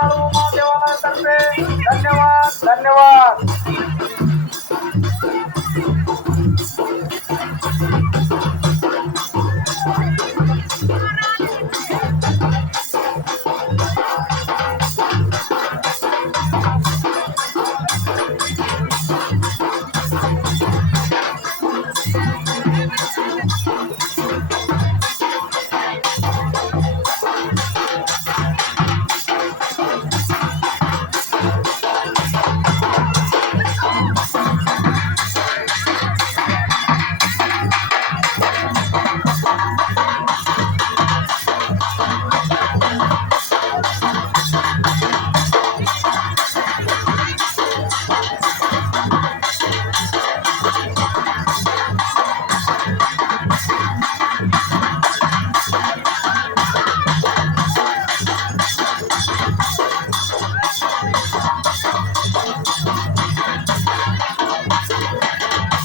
वाढवूमा देवाला धन्यवाद धन्यवाद.